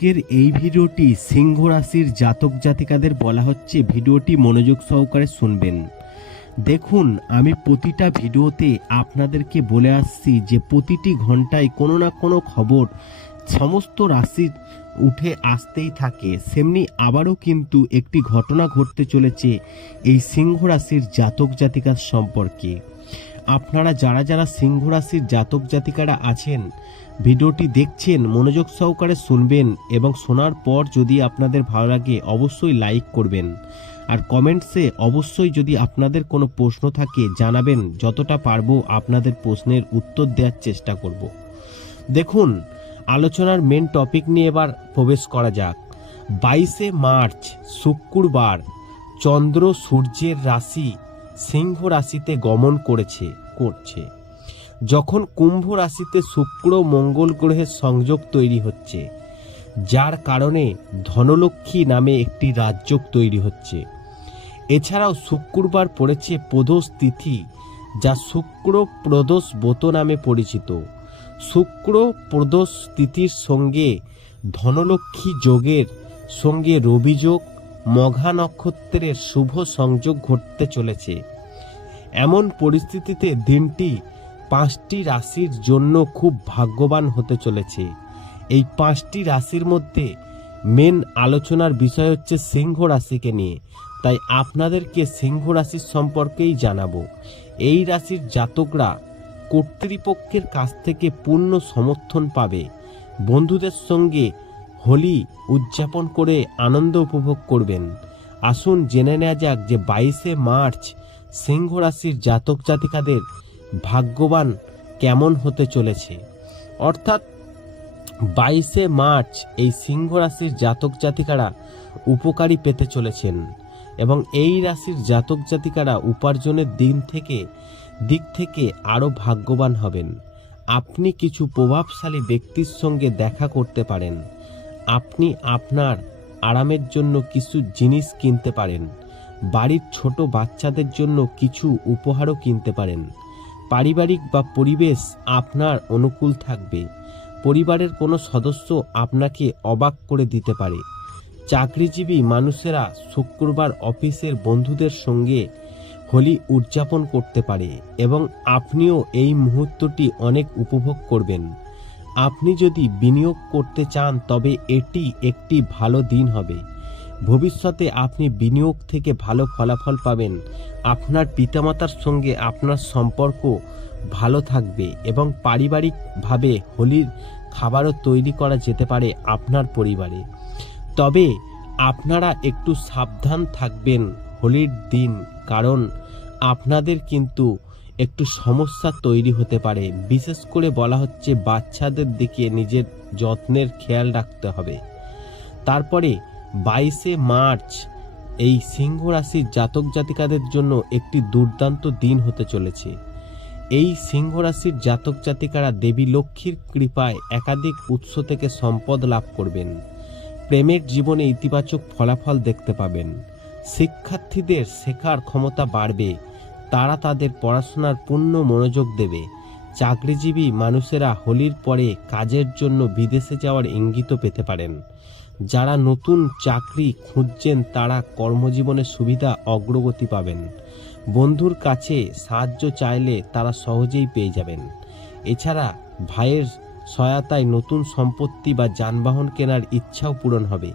আজকের এই ভিডিওটি সিংহ রাশির জাতক জাতিকাদের বলা হচ্ছে ভিডিওটি মনোযোগ সহকারে শুনবেন। দেখুন, আমি প্রতিটা ভিডিওতে আপনাদেরকে বলে আসছি যে প্রতিটি ঘন্টায় কোনো না কোনো খবর সমস্ত রাশির উঠে আসতেই থাকে। সেমনি আবারও কিন্তু একটি ঘটনা ঘটতে চলেছে এই সিংহ রাশির জাতক জাতিকার সম্পর্কে। আপনারা যারা যারা সিংহ রাশির জাতক জাতিকারা আছেন, ভিডিওটি দেখছেন, মনোযোগ সহকারে শুনবেন এবং শোনার পর যদি আপনাদের ভালো লাগে অবশ্যই লাইক করবেন। আর কমেন্টসে অবশ্যই যদি আপনাদের কোনো প্রশ্ন থাকে জানাবেন, যতটা পারব আপনাদের প্রশ্নের উত্তর দেওয়ার চেষ্টা করব। দেখুন, আলোচনার মেন টপিক নিয়ে এবার প্রবেশ করা যাক। বাইশে মার্চ, শুক্রবার, চন্দ্র সূর্যের রাশি সিংহ রাশিতে গমন করেছে, করছে। যখন কুম্ভ রাশিতে শুক্র মঙ্গল গ্রহের সংযোগ তৈরি হচ্ছে, যার কারণে ধনলক্ষ্মী নামে একটি রাজযোগ তৈরি হচ্ছে। এছাড়াও শুক্রবার পড়েছে প্রদোষ তিথি, যা শুক্র প্রদোষ ব্রত নামে পরিচিত। শুক্র প্রদোষ তিথির সঙ্গে ধনলক্ষ্মী যোগের সঙ্গে রবিযোগ মঘা নক্ষত্রের শুভ সংযোগ ঘটতে চলেছে। এমন পরিস্থিতিতে দিনটি পাঁচটি রাশির জন্য খুব ভাগ্যবান হতে চলেছে। এই পাঁচটি রাশির মধ্যে মেন আলোচনার বিষয় হচ্ছে সিংহ রাশিকে নিয়ে। তাই আপনাদেরকে সিংহ রাশির সম্পর্কেই জানাব। এই রাশির জাতকরা কর্তৃপক্ষের কাছ থেকে পূর্ণ সমর্থন পাবে। বন্ধুদের সঙ্গে হোলি উদযাপন করে আনন্দ উপভোগ করবেন। আসুন জেনে নেওয়া যাক যে বাইশে মার্চ সিংহ রাশির জাতক জাতিকাদের ভাগ্যবান কেমন হতে চলেছে। অর্থাৎ বাইশে মার্চ এই সিংহ রাশির জাতক জাতিকারা উপকারী পেতে চলেছেন এবং এই রাশির জাতক জাতিকারা উপার্জনের দিন থেকে, দিক থেকে আরও ভাগ্যবান হবেন। আপনি কিছু প্রভাবশালী ব্যক্তির সঙ্গে দেখা করতে পারেন। আপনি আপনার আরামের জন্য কিছু জিনিস কিনতে পারেন। বাড়ির ছোট বাচ্চাদের জন্য কিছু উপহারও কিনতে পারেন। পারিবারিক বা পরিবেশ আপনার অনুকূল থাকবে। পরিবারের কোনো সদস্য আপনাকে অবাক করে দিতে পারে। চাকরিজীবী মানুষেরা শুক্রবার অফিসের বন্ধুদের সঙ্গে হোলি উদযাপন করতে পারে এবং আপনিও এই মুহূর্তটি অনেক উপভোগ করবেন। আপনি যদি বিনিয়োগ করতে চান, তবে এটি একটি ভালো দিন হবে। ভবিষ্যতে আপনি বিনিয়োগ থেকে ভালো ফলাফল পাবেন। আপনার পিতামাতার সঙ্গে আপনার সম্পর্ক ভালো থাকবে এবং পারিবারিকভাবে হোলির খাবারও তৈরি করা যেতে পারে আপনার পরিবারে। তবে আপনারা একটু সাবধান থাকবেন হোলির দিন, কারণ আপনাদের কিন্তু একটু সমস্যা তৈরি হতে পারে। বিশেষ করে বলা হচ্ছে, বাচ্চাদের দিকে নিজের যত্নের খেয়াল রাখতে হবে। তারপরে বাইশে মার্চ, এই সিংহ রাশির জাতক জাতিকাদের জন্য একটি দুর্দান্ত দিন হতে চলেছে। এই সিংহ রাশির জাতক জাতিকারা দেবী লক্ষ্মীর কৃপায় একাধিক উৎস থেকে সম্পদ লাভ করবেন। প্রেমের জীবনে ইতিবাচক ফলাফল দেখতে পাবেন। শিক্ষার্থীদের শেখার ক্ষমতা বাড়বে। তারা তাদের পড়াশোনার পূর্ণ মনোযোগ দেবে। চাকরিজীবী মানুষেরা হোলির পরে কাজের জন্য বিদেশে যাওয়ার ইঙ্গিত পেতে পারেন। যারা নতুন চাকরি খুঁজছেন, তারা কর্মজীবনে সুবিধা অগ্রগতি পাবেন। বন্ধুর কাছে সাহায্য চাইলে তারা সহজেই পেয়ে যাবেন। এছাড়া ভাইয়ের সহায়তায় নতুন সম্পত্তি বা যানবাহন কেনার ইচ্ছাও পূরণ হবে।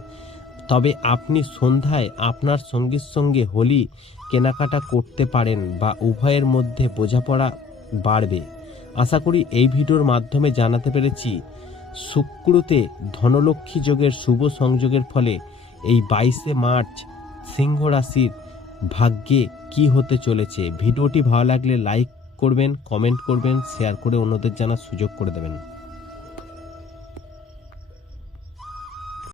তবে আপনি সন্ধ্যায় আপনার সঙ্গীর সঙ্গে হোলি কেনাকাটা করতে পারেন বা উভয়ের মধ্যে বোঝাপড়া বাড়বে। আশা করি এই ভিডিওর মাধ্যমে জানাতে পেরেছি, শুক্রতে ধনলক্ষ্মী যোগের শুভ সংযোগের ফলে এই বাইশে মার্চ সিংহ রাশির ভাগ্যে কি হতে চলেছে। ভিডিওটি ভালো লাগলে লাইক করবেন, কমেন্ট করবেন, শেয়ার করে অন্যদের জানার সুযোগ করে দেবেন।